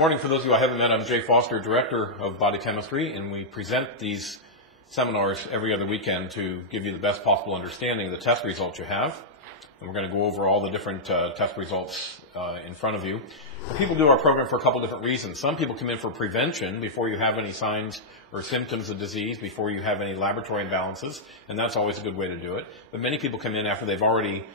Morning. For those of you I haven't met, I'm Jay Foster, Director of Body Chemistry, and we present these seminars every other weekend to give you the best possible understanding of the test results you have. And we're going to go over all the different test results in front of you. People do our program for a couple different reasons. Some people come in for prevention before you have any signs or symptoms of disease, before you have any laboratory imbalances, and that's always a good way to do it. But many people come in after they've already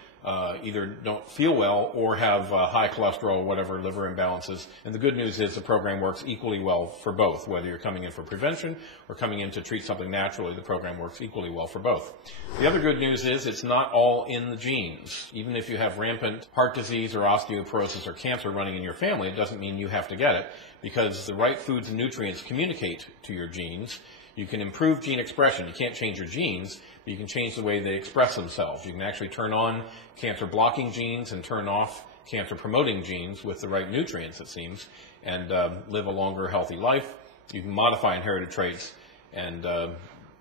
either don't feel well or have high cholesterol or whatever, liver imbalances. And the good news is the program works equally well for both. Whether you're coming in for prevention or coming in to treat something naturally, the program works equally well for both. The other good news is it's not all in the genes. Even if you have rampant heart disease or osteoporosis or cancer running in your family, it doesn't mean you have to get it, because the right foods and nutrients communicate to your genes. You can improve gene expression. You can't change your genes, but you can change the way they express themselves. You can actually turn on cancer-blocking genes and turn off cancer-promoting genes with the right nutrients, it seems, and live a longer, healthy life. You can modify inherited traits and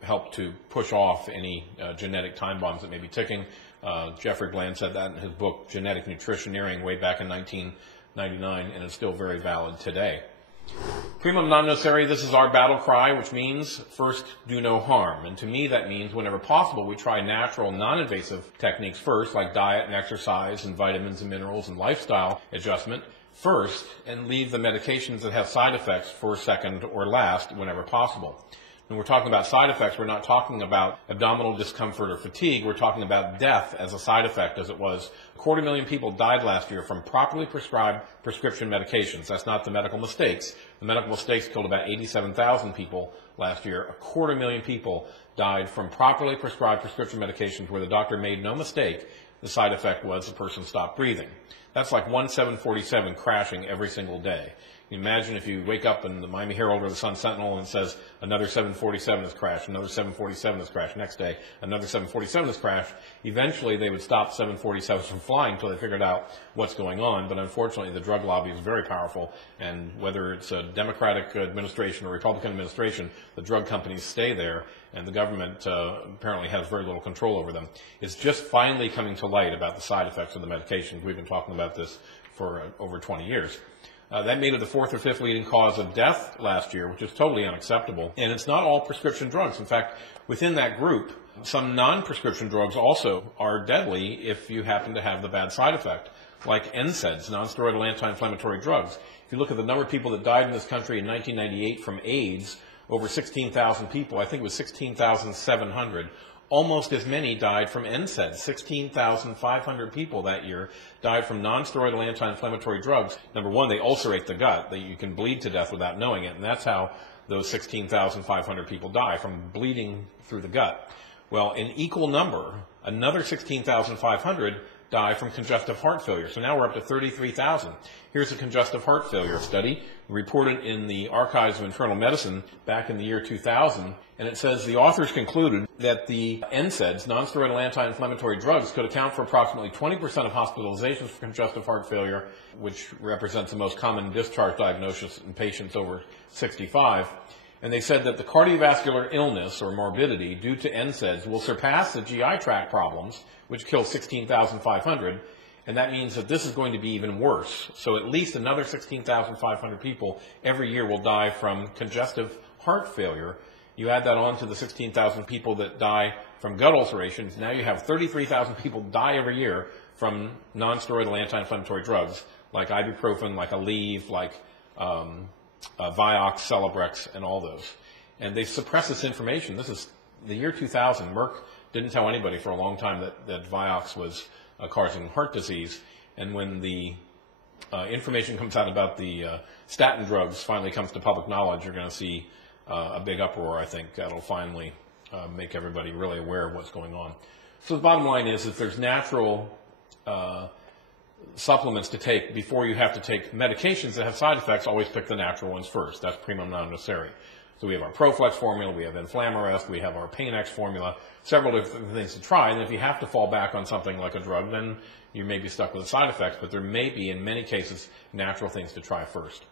help to push off any genetic time bombs that may be ticking. Jeffrey Bland said that in his book, Genetic Nutritioneering, way back in 1999, and it's still very valid today. Primum non nocere, this is our battle cry, which means first, do no harm. And to me, that means whenever possible, we try natural, non-invasive techniques first, like diet and exercise and vitamins and minerals and lifestyle adjustment first, and leave the medications that have side effects for second or last whenever possible. When we're talking about side effects, we're not talking about abdominal discomfort or fatigue. We're talking about death as a side effect, as it was. 250,000 people died last year from properly prescribed prescription medications. That's not the medical mistakes. The medical mistakes killed about 87,000 people last year. 250,000 people died from properly prescribed prescription medications where the doctor made no mistake. The side effect was the person stopped breathing. That's like one 747 crashing every single day. Imagine if you wake up in the Miami Herald or the Sun Sentinel and it says another 747 has crashed, another 747 has crashed. Next day, another 747 has crashed. Eventually, they would stop 747s from flying until they figured out what's going on. But unfortunately, the drug lobby is very powerful, and whether it's a Democratic administration or Republican administration, the drug companies stay there, and the government apparently has very little control over them. It's just finally coming to light about the side effects of the medications. We've been talking about this for over 20 years. That made it the fourth or fifth leading cause of death last year, which is totally unacceptable. And it's not all prescription drugs. In fact, within that group, some non-prescription drugs also are deadly if you happen to have the bad side effect, like NSAIDs, non-steroidal anti-inflammatory drugs. If you look at the number of people that died in this country in 1998 from AIDS, over 16,000 people, I think it was 16,700. Almost as many died from NSAIDs. 16,500 people that year died from non-steroidal anti-inflammatory drugs. Number one, they ulcerate the gut. You can bleed to death without knowing it, and that's how those 16,500 people die, from bleeding through the gut. Well, in equal number, another 16,500 die from congestive heart failure. So now we're up to 33,000. Here's a congestive heart failure study reported in the Archives of Internal Medicine back in the year 2000. And it says the authors concluded that the NSAIDs, non-steroidal anti-inflammatory drugs, could account for approximately 20% of hospitalizations for congestive heart failure, which represents the most common discharge diagnosis in patients over 65. And they said that the cardiovascular illness or morbidity due to NSAIDs will surpass the GI tract problems, which kill 16,500. And that means that this is going to be even worse. So at least another 16,500 people every year will die from congestive heart failure. You add that on to the 16,000 people that die from gut ulcerations. Now you have 33,000 people die every year from non-steroidal anti-inflammatory drugs, like ibuprofen, like Aleve, like Vioxx, Celebrex, and all those. And they suppress this information. This is the year 2000. Merck didn't tell anybody for a long time that Vioxx was causing heart disease. And when the information comes out about the statin drugs finally comes to public knowledge, you're going to see a big uproar, I think. That'll finally make everybody really aware of what's going on. So the bottom line is that there's natural supplements to take before you have to take medications that have side effects. Always pick the natural ones first. That's primum non nocere. So we have our Proflex formula, we have Inflamarest, we have our Pain-X formula, several different things to try. And if you have to fall back on something like a drug, then you may be stuck with the side effects, but there may be, in many cases, natural things to try first.